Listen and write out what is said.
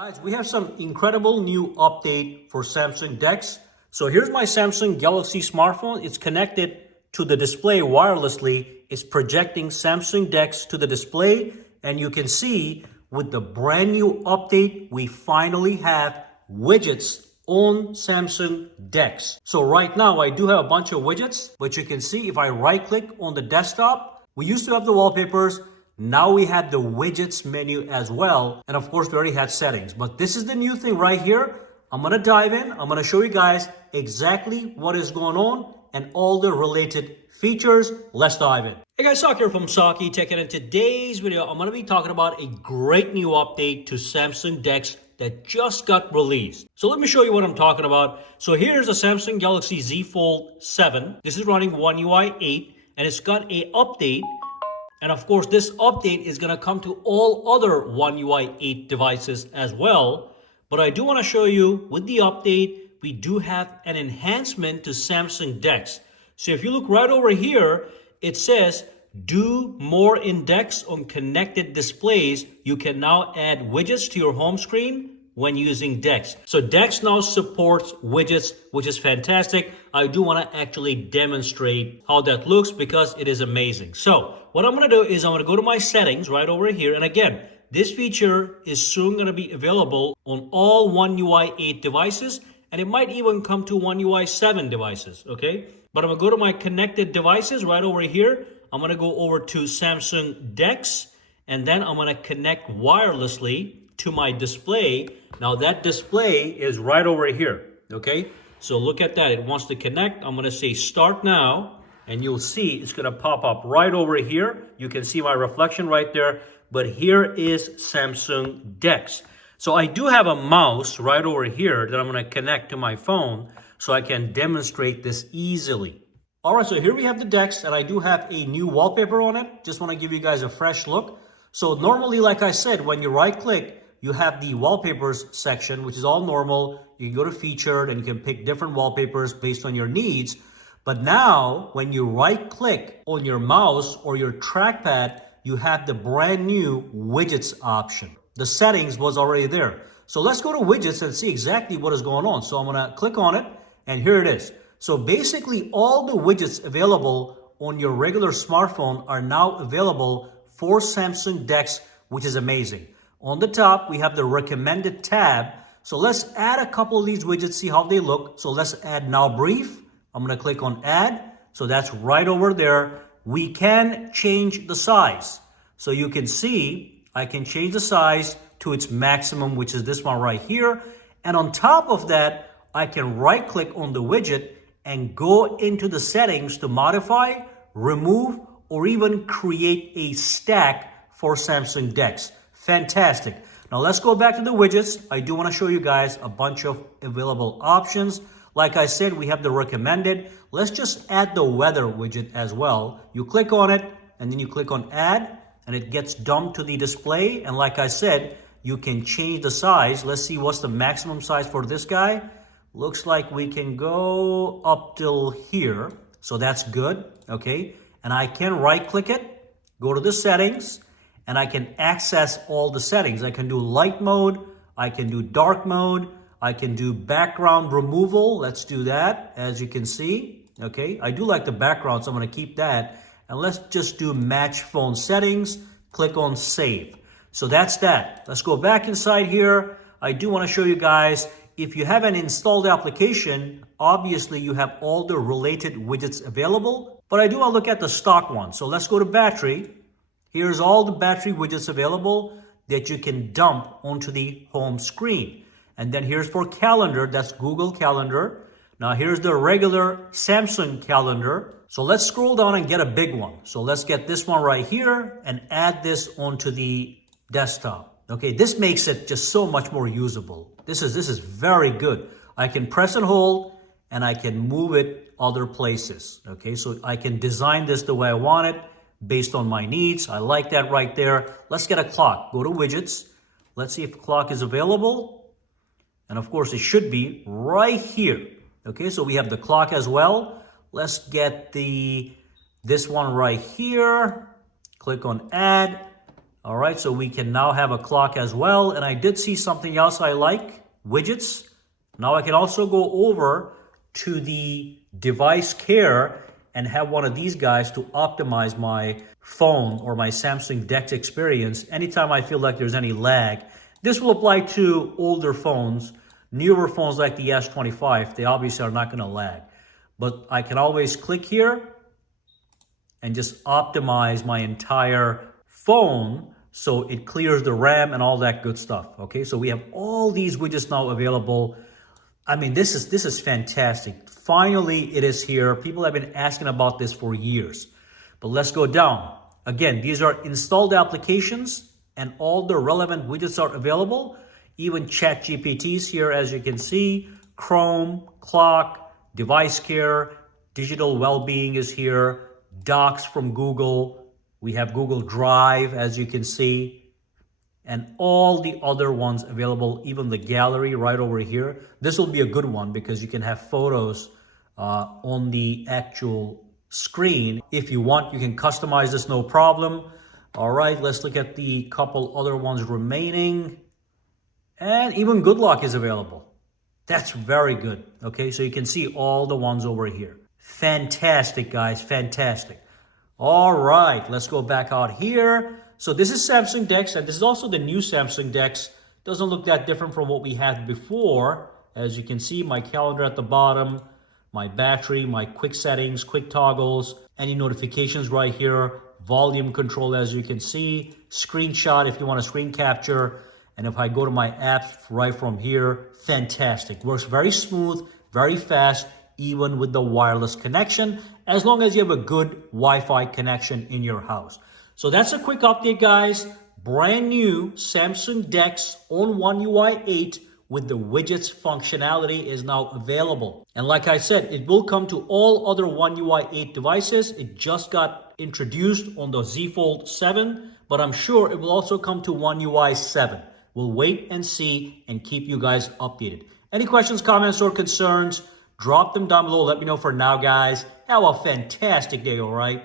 Guys, we have some incredible new update for Samsung Dex. So here's my Samsung Galaxy smartphone. It's connected to the display wirelessly. It's projecting Samsung Dex to the display. And you can see with the brand new update, we finally have widgets on Samsung Dex. So right now I do have a bunch of widgets, but you can see if I right click on the desktop, we used to have the wallpapers. Now we have the widgets menu as well. And of course, we already had settings. But this is the new thing right here. I'm going to dive in. I'm going to show you guys exactly what is going on and all the related features. Let's dive in. Hey guys, Sak here from sakitech, and in today's video, I'm going to be talking about a great new update to Samsung Dex that just got released. So let me show you what I'm talking about. So here's a Samsung Galaxy Z Fold 7. This is running One UI 8 and it's got a update. And of course, this update is going to come to all other One UI 8 devices as well. But I do want to show you with the update, we do have an enhancement to Samsung Dex. So if you look right over here, it says do more in Dex on connected displays. You can now add widgets to your home screen when using Dex. So Dex now supports widgets, which is fantastic. I do want to actually demonstrate how that looks because it is amazing. So what I'm going to do is I'm going to go to my settings right over here. And again, this feature is soon going to be available on all One UI 8 devices. And it might even come to One UI 7 devices, okay? But I'm going to go to my connected devices right over here. I'm going to go over to Samsung Dex. And then I'm going to connect wirelessly to my display. Now that display is right over here, okay? So look at that. It wants to connect. I'm going to say start now. And you'll see it's going to pop up right over here. You can see my reflection right there. But here is Samsung Dex. So I do have a mouse right over here that I'm going to connect to my phone so I can demonstrate this easily. All right, so here we have the Dex, and I do have a new wallpaper on it. Just want to give you guys a fresh look. So normally, like I said, when you right click, you have the wallpapers section, which is all normal. You can go to featured and you can pick different wallpapers based on your needs. But now when you right click on your mouse or your trackpad, you have the brand new widgets option. The settings was already there. So let's go to widgets and see exactly what is going on. So I'm going to click on it and here it is. So basically all the widgets available on your regular smartphone are now available for Samsung Dex, which is amazing. On the top, we have the recommended tab. So let's add a couple of these widgets, see how they look. So let's add now brief. I'm going to click on add. So that's right over there. We can change the size. So you can see I can change the size to its maximum, which is this one right here. And on top of that, I can right click on the widget and go into the settings to modify, remove, or even create a stack for Samsung Dex. Fantastic. Now let's go back to the widgets. I do want to show you guys a bunch of available options. Like I said, we have the recommended. Let's just add the weather widget as well. You click on it and then you click on add and it gets dumped to the display. And like I said, you can change the size. Let's see what's the maximum size for this guy. Looks like we can go up till here. So that's good. Okay. And I can right click it, go to the settings, and I can access all the settings. I can do light mode. I can do dark mode. I can do background removal. Let's do that, as you can see. Okay, I do like the background, so I'm going to keep that. And let's just do match phone settings. Click on save. So that's that. Let's go back inside here. I do want to show you guys, if you have an installed application, obviously you have all the related widgets available. But I do want to look at the stock one. So let's go to battery. Here's all the battery widgets available that you can dump onto the home screen. And then here's for calendar, that's Google Calendar. Now here's the regular Samsung Calendar. So let's scroll down and get a big one. So let's get this one right here and add this onto the desktop. Okay, this makes it just so much more usable. This is very good. I can press and hold and I can move it other places. Okay, so I can design this the way I want it based on my needs. I like that right there. Let's get a clock. Go to widgets. Let's see if clock is available. And of course, it should be right here. Okay, so we have the clock as well. Let's get this one right here. Click on add. All right, so we can now have a clock as well. And I did see something else I like, widgets. Now I can also go over to the device care and have one of these guys to optimize my phone or my Samsung Dex experience anytime I feel like there's any lag. This will apply to older phones. Newer phones like the S25, they obviously are not going to lag. But I can always click here and just optimize my entire phone so it clears the RAM and all that good stuff. Okay, so we have all these widgets now available. I mean, this is fantastic. Finally, it is here. People have been asking about this for years. But let's go down. Again, these are installed applications and all the relevant widgets are available. Even ChatGPT's here, as you can see. Chrome, clock, device care, digital well-being is here. Docs from Google. We have Google Drive, as you can see. And all the other ones available, even the gallery right over here. This will be a good one because you can have photos on the actual screen. If you want, you can customize this, no problem. All right, let's look at the couple other ones remaining. And even Good Luck is available. That's very good. Okay, so you can see all the ones over here. Fantastic, guys, fantastic. All right, let's go back out here. So this is Samsung Dex, and this is also the new Samsung Dex. Doesn't look that different from what we had before. As you can see, my calendar at the bottom, my battery, my quick settings, quick toggles, any notifications right here, volume control, as you can see, screenshot if you want to screen capture. And if I go to my apps right from here, fantastic. Works very smooth, very fast, even with the wireless connection, as long as you have a good Wi-Fi connection in your house. So that's a quick update, guys. Brand new Samsung Dex on One UI 8 with the widgets functionality is now available. And like I said, it will come to all other One UI 8 devices. It just got introduced on the Z Fold 7, but I'm sure it will also come to One UI 7. We'll wait and see and keep you guys updated. Any questions, comments, or concerns, drop them down below. Let me know. For now, guys, have a fantastic day, all right?